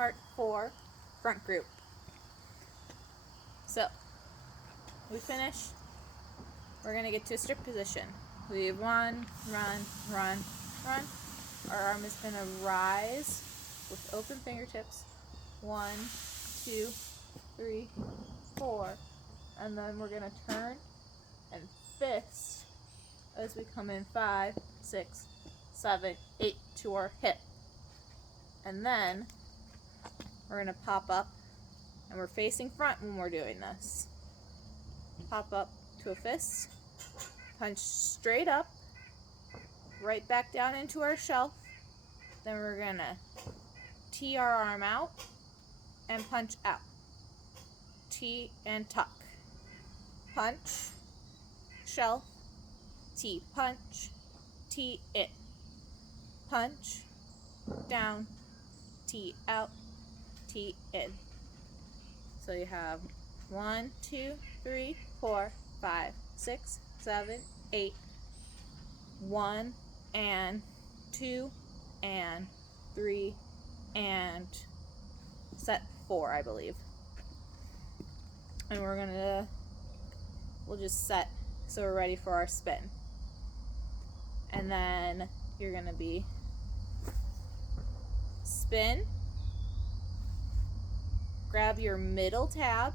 part 4, front group. So, we finish, we're going to get to a strip position. We run, run, run, run. Our arm is going to rise with open fingertips. 1, 2, 3, 4. And then we're going to turn and fist as we come in 5, 6, 7, 8 to our hip. And then we're going to pop up, and we're facing front when we're doing this. Pop up to a fist, punch straight up, right back down into our shelf. Then we're going to tee our arm out and punch out. Tee and tuck. Punch, shelf, tee, punch, tee in. Punch, down, tee out, tee in. So you have 1, 2, 3, 4, 5, 6, 7, 8. 1 and 2 and 3 and set 4, I believe. And we'll just set so we're ready for our spin. And then you're gonna be spin, grab your middle tab,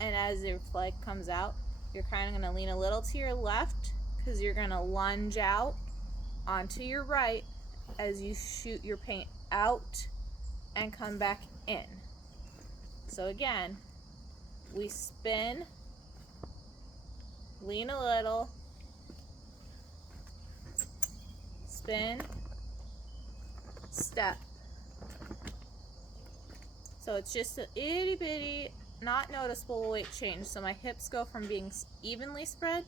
and as your flag comes out, you're kind of gonna lean a little to your left because you're gonna lunge out onto your right as you shoot your paint out and come back in. So again, we spin, lean a little, spin, step. So it's just an itty bitty, not noticeable weight change. So my hips go from being evenly spread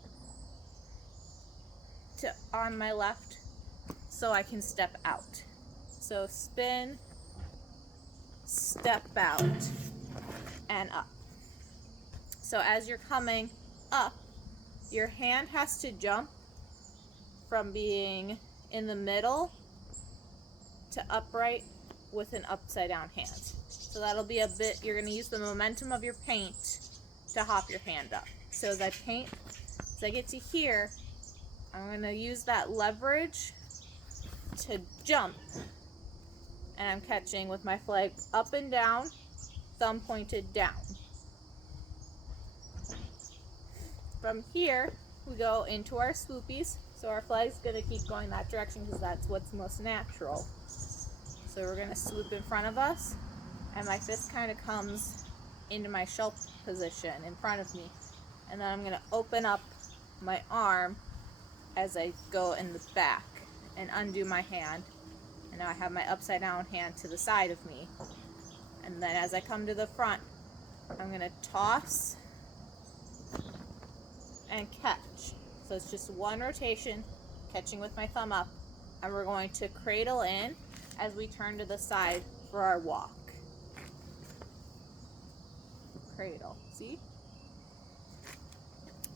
to on my left so I can step out. So spin, step out, and up. So as you're coming up, your hand has to jump from being in the middle to upright with an upside down hand. So that'll be a bit, you're going to use the momentum of your paint to hop your hand up. So as I paint, as I get to here, I'm going to use that leverage to jump, and I'm catching with my flag up and down, thumb pointed down. From here, we go into our swoopies. So our flag's going to keep going that direction because that's what's most natural. So we're going to swoop in front of us, and my fist kind of comes into my shelf position in front of me. And then I'm going to open up my arm as I go in the back and undo my hand. And now I have my upside down hand to the side of me. And then as I come to the front, I'm going to toss and catch. So it's just one rotation, catching with my thumb up, and we're going to cradle in as we turn to the side for our walk. Cradle, see?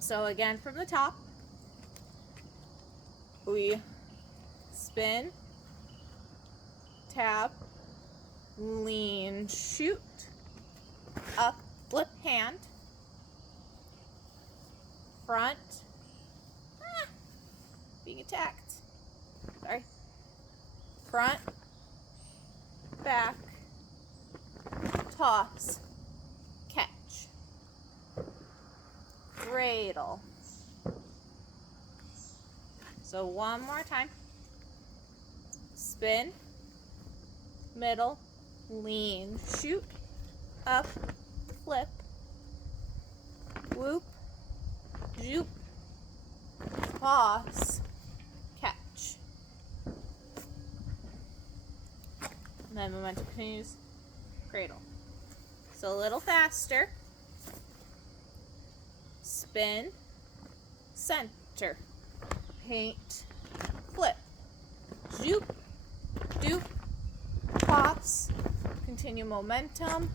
So again, from the top, we spin, tab, lean, shoot, up, flip hand, front, being attacked, sorry, front, back, toss, catch, cradle. So one more time, spin, middle, lean, shoot, up, flip, whoop, zoop, toss, catch. And then momentum continues, cradle. So a little faster. Spin, center, paint, flip, zoop, doop, toss, continue momentum,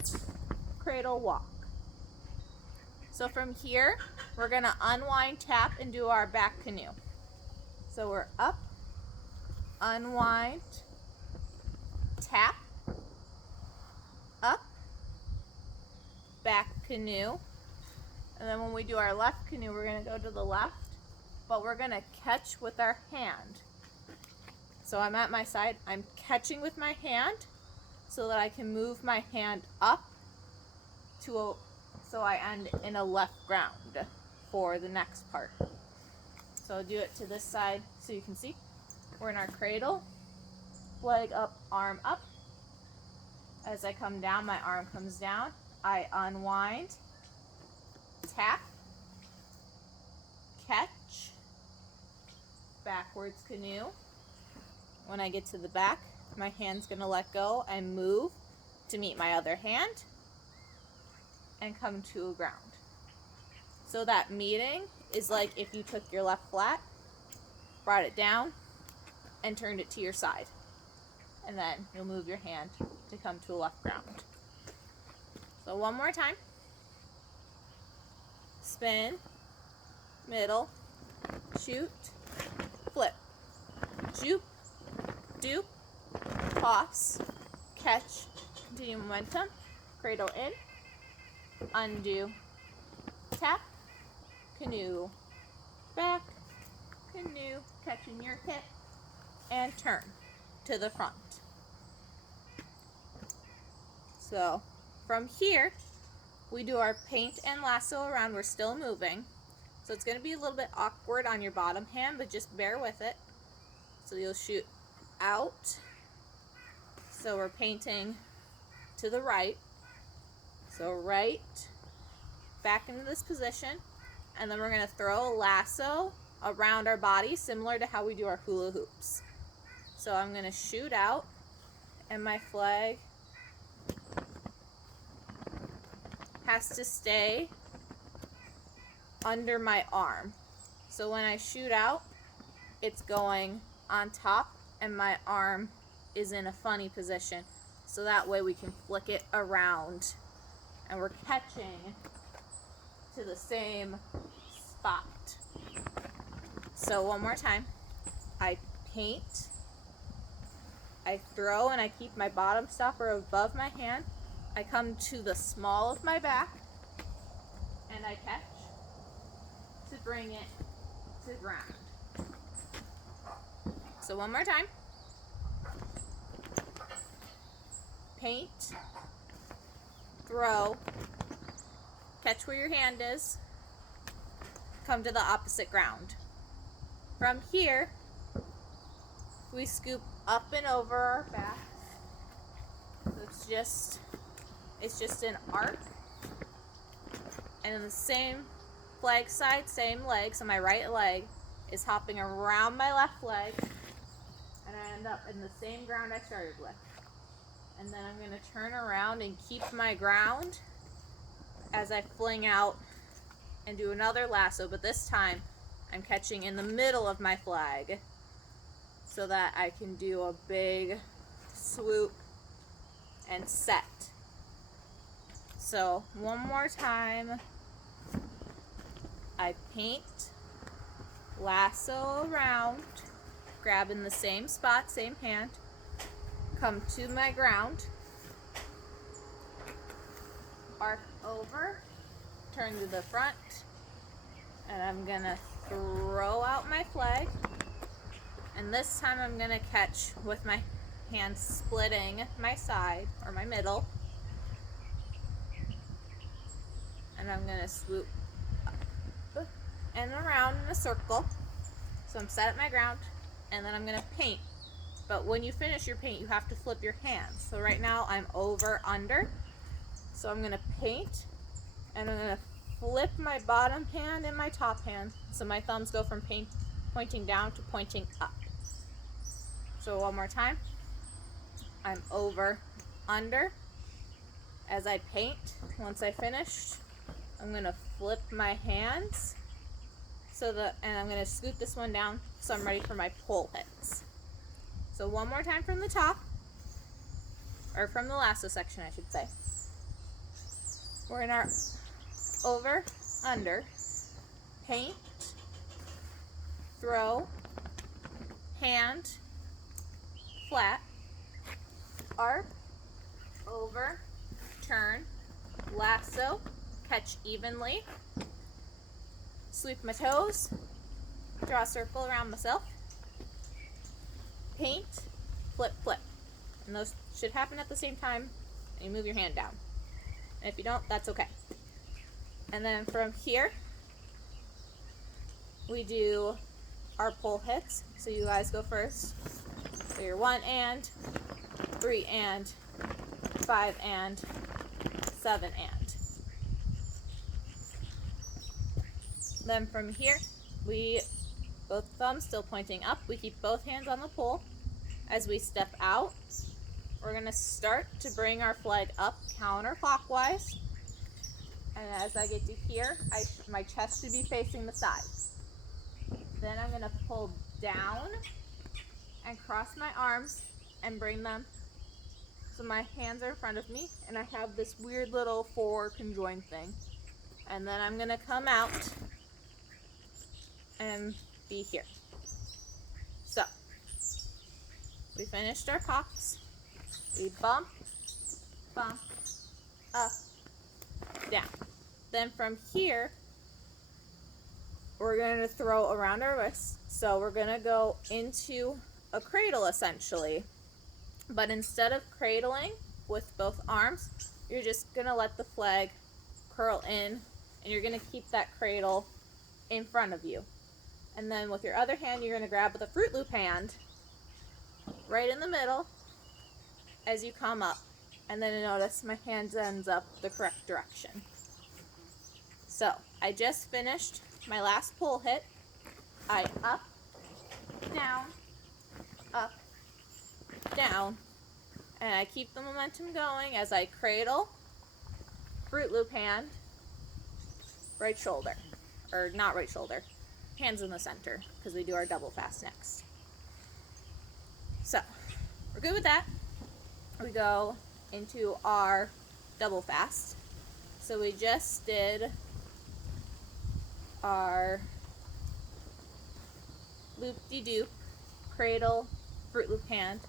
cradle walk. So from here, we're going to unwind, tap, and do our back canoe. So we're up, unwind, tap, back canoe. And then when we do our left canoe, we're going to go to the left, but we're going to catch with our hand. So I'm at my side, I'm catching with my hand so that I can move my hand up so I end in a left ground for the next part. So I'll do it to this side so you can see. We're in our cradle, leg up, arm up. As I come down, my arm comes down. I unwind, tap, catch, backwards canoe. When I get to the back, my hand's gonna let go and move to meet my other hand and come to a ground. So that meeting is like if you took your left flat, brought it down, and turned it to your side. And then you'll move your hand to come to a left ground. So one more time. Spin, middle, shoot, flip, juke, dupe, toss, catch, continue momentum, cradle in, undo, tap, canoe, back, canoe, catching your hip, and turn to the front. So from here, we do our paint and lasso around. We're still moving. So it's going to be a little bit awkward on your bottom hand, but just bear with it. So you'll shoot out. So we're painting to the right. So right, back into this position. And then we're going to throw a lasso around our body, similar to how we do our hula hoops. So I'm going to shoot out, and my flag has to stay under my arm. So when I shoot out, it's going on top and my arm is in a funny position. So that way we can flick it around and we're catching to the same spot. So one more time. I paint, I throw, and I keep my bottom stopper above my hand. I come to the small of my back and I catch to bring it to ground. So one more time. Paint, throw, catch where your hand is, come to the opposite ground. From here, we scoop up and over our back. So it's just an arc. And in the same flag side, same leg, so my right leg is hopping around my left leg, and I end up in the same ground I started with. And then I'm going to turn around and keep my ground as I fling out and do another lasso, but this time I'm catching in the middle of my flag so that I can do a big swoop and set. So one more time. I paint, lasso around, grab in the same spot, same hand, come to my ground, arc over, turn to the front, and I'm gonna throw out my flag, and this time I'm gonna catch with my hand splitting my side or my middle, and I'm gonna swoop up and around in a circle. So I'm set at my ground, and then I'm gonna paint. But when you finish your paint, you have to flip your hands. So right now I'm over under. So I'm gonna paint, and I'm gonna flip my bottom hand and my top hand. So my thumbs go from pointing down to pointing up. So one more time. I'm over, under. As I paint, once I finish, I'm gonna flip my hands and I'm gonna scoot this one down so I'm ready for my pole hits. So one more time from the top, or from the lasso section, I should say. We're in our over, under, paint, throw, hand, flat, arc, over, turn, lasso, catch evenly, sweep my toes, draw a circle around myself, paint, flip, flip. And those should happen at the same time, and you move your hand down. And if you don't, that's okay. And then from here, we do our pull hits. So you guys go first. So you're 1 and, 3 and, 5 and, 7 and. Then from here, both thumbs still pointing up, we keep both hands on the pole. As we step out, we're going to start to bring our flag up counterclockwise. And as I get to here, my chest should be facing the side. Then I'm going to pull down and cross my arms and bring them so my hands are in front of me, and I have this weird little four conjoined thing. And then I'm going to come out and be here. So, we finished our pops. We bump, bump, up, down. Then from here, we're going to throw around our wrists. So we're going to go into a cradle essentially. But instead of cradling with both arms, you're just going to let the flag curl in, and you're going to keep that cradle in front of you. And then with your other hand, you're going to grab with a Fruit Loop hand right in the middle as you come up. And then notice my hand ends up the correct direction. So I just finished my last pull hit. I up, down, and I keep the momentum going as I cradle, Fruit Loop hand, right shoulder, or not right shoulder, hands in the center, because we do our double fast next. So we're good with that. We go into our double fast. So we just did our loop-de-doop, cradle, Fruit Loop hand,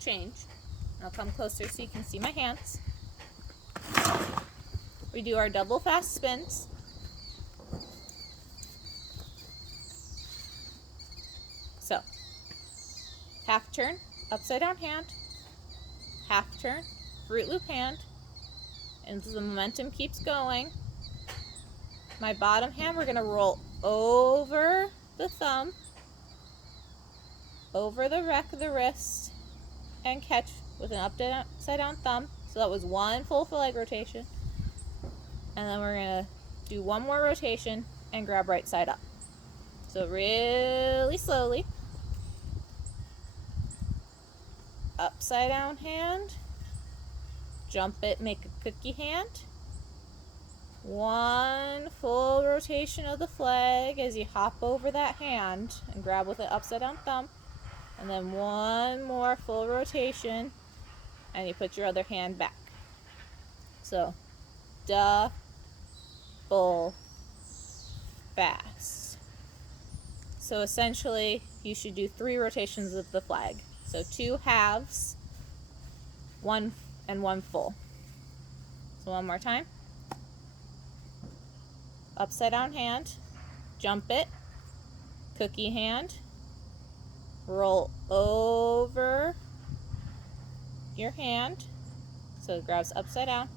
change. I'll come closer so you can see my hands. We do our double fast spins. So, half turn, upside down hand, half turn, Fruit Loop hand, and as the momentum keeps going, my bottom hand, we're going to roll over the thumb, over the rack of the wrist, and catch with an upside down thumb. So that was one full flag rotation. And then we're going to do one more rotation and grab right side up. So really slowly. Upside down hand, jump it, make a cookie hand. One full rotation of the flag as you hop over that hand and grab with an upside down thumb. And then one more full rotation and you put your other hand back. So, double fast. So essentially, you should do 3 rotations of the flag. So 2 halves, 1 and 1 full. So one more time. Upside down hand, jump it, cookie hand, roll over your hand so it grabs upside down,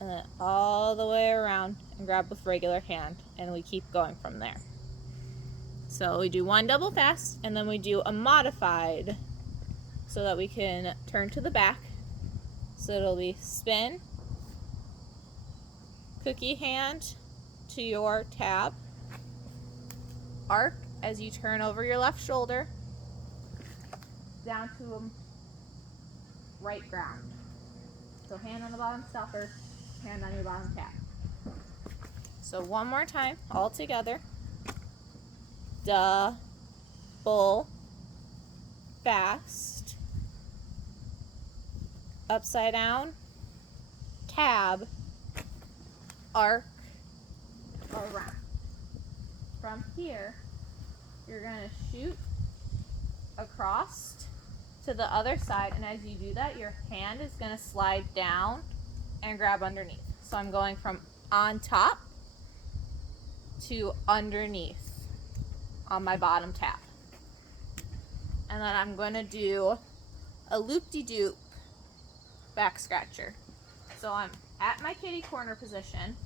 and then all the way around and grab with regular hand, and we keep going from there. So we do one double fast, and then we do a modified so that we can turn to the back. So it'll be spin, cookie hand to your tab, arc as you turn over your left shoulder, down to right ground. So hand on the bottom stopper, hand on your bottom tab. So one more time, all together. Double fast, upside down, tab, arc, around. From here, you're going to shoot across to the other side, and as you do that, your hand is going to slide down and grab underneath. So I'm going from on top to underneath on my bottom tab. And then I'm going to do a loop-de-doop back scratcher. So I'm at my kitty corner position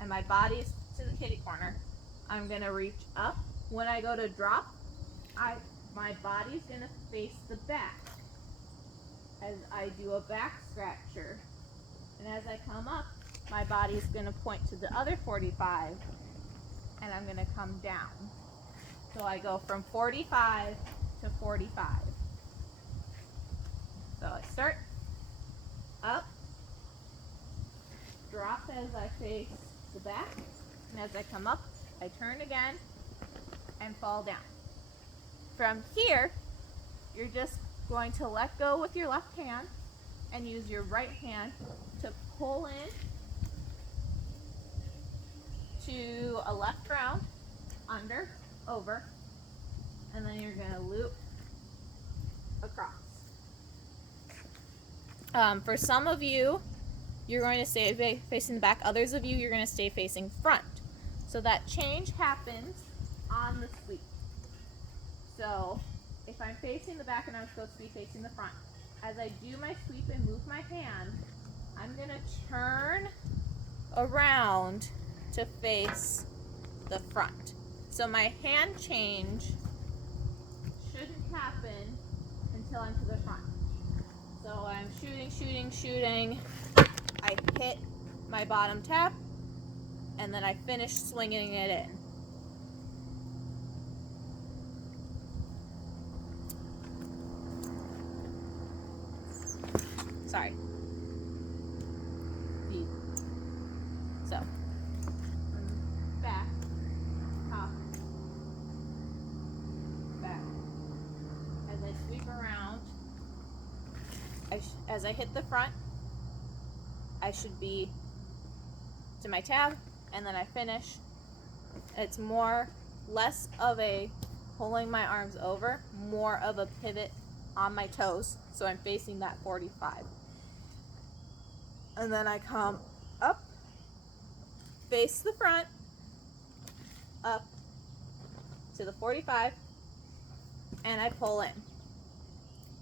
and my body's to the kitty corner. I'm going to reach up. When I go to drop, my body's going to face the back as I do a back scratcher. And as I come up, my body's going to point to the other 45 and I'm going to come down. So I go from 45 to 45. So I start up, drop as I face the back, and as I come up, I turn again and fall down. From here, you're just going to let go with your left hand and use your right hand to pull in to a left round, under, over, and then you're going to loop across. For some of you, you're going to stay facing the back. Others of you, you're going to stay facing front. So that change happens on the sweep. So if I'm facing the back and I'm supposed to be facing the front, as I do my sweep and move my hand, I'm going to turn around to face the front. So my hand change shouldn't happen until I'm to the front. So I'm shooting. I hit my bottom tab, and then I finish swinging it in. Sorry. So, back, top, back. As I sweep around, as I hit the front, I should be to my tab, and then I finish. It's less of a pulling my arms over, more of a pivot on my toes, so I'm facing that 45. And then I come up, face the front, up to the 45, and I pull in.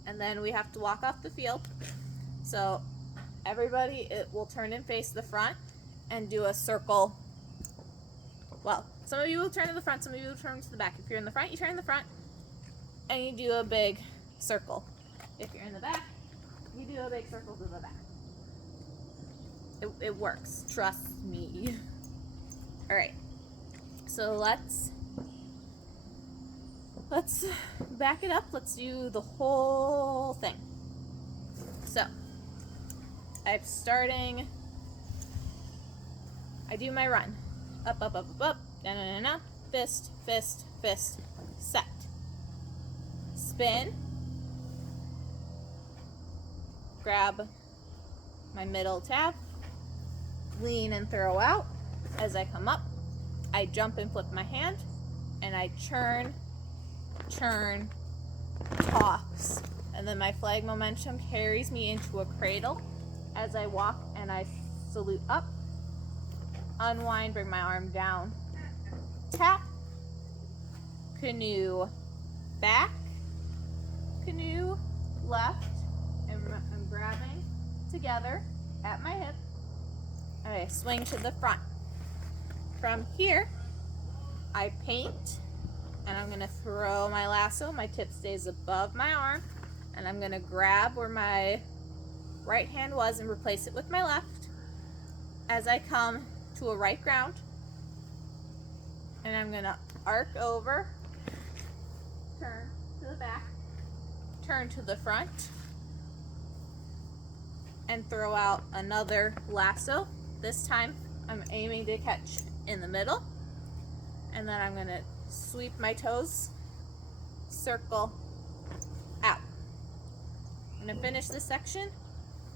And then we have to walk off the field. So everybody will turn and face the front and do a circle. Well, some of you will turn to the front, some of you will turn to the back. If you're in the front, you turn in the front and you do a big circle. If you're in the back, you do a big circle to the back. It works, trust me. All right, so let's back it up. Let's do the whole thing. So I do my run. Up, down, fist, set. Spin. Grab my middle tab. Lean and throw out. As I come up, I jump and flip my hand, and I churn, toss. And then my flag momentum carries me into a cradle as I walk and I salute up, unwind, bring my arm down, tap, canoe back, canoe left, and I'm grabbing together at my hip. Okay, swing to the front. From here, I paint, and I'm going to throw my lasso. My tip stays above my arm, and I'm going to grab where my right hand was and replace it with my left as I come to a right ground. And I'm going to arc over, turn to the back, turn to the front, and throw out another lasso. This time I'm aiming to catch in the middle, and then I'm going to sweep my toes, circle out. I'm going to finish this section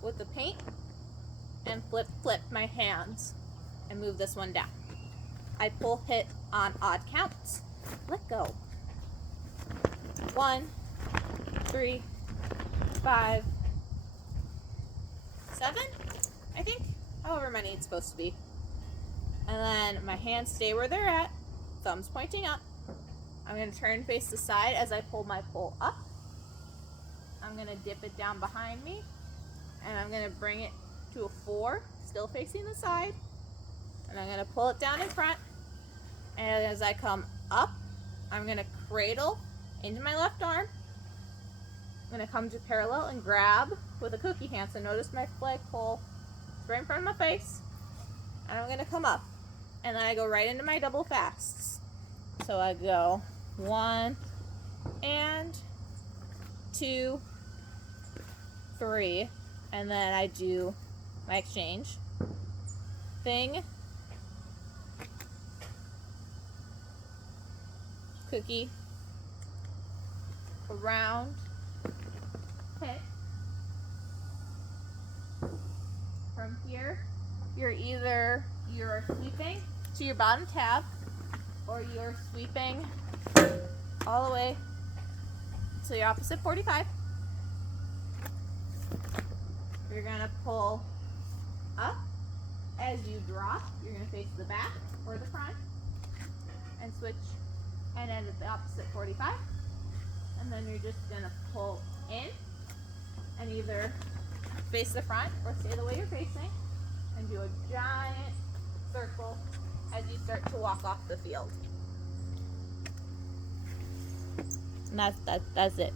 with the paint and flip my hands and move this one down. I pull hit on odd counts. Let go. 1, 3, 5, 7, I think. however many it's supposed to be. And then my hands stay where they're at, thumbs pointing up. I'm going to turn face the side as I pull my pole up. I'm going to dip it down behind me, and I'm going to bring it to a 4, still facing the side. And I'm going to pull it down in front. And as I come up, I'm going to cradle into my left arm. I'm going to come to parallel and grab with a cookie hand. So notice my flagpole is right in front of my face. And I'm going to come up. And then I go right into my double fasts. So I go 1 and 2, 3, and then I do my exchange thing, cookie, around, hit. From here, you're sweeping to your bottom tab, or you're sweeping all the way to your opposite 45. You're going to pull up. As you drop, you're going to face the back or the front and switch and end at the opposite 45. And then you're just going to pull in and either face the front or stay the way you're facing and do a giant circle as you start to walk off the field. And that's it.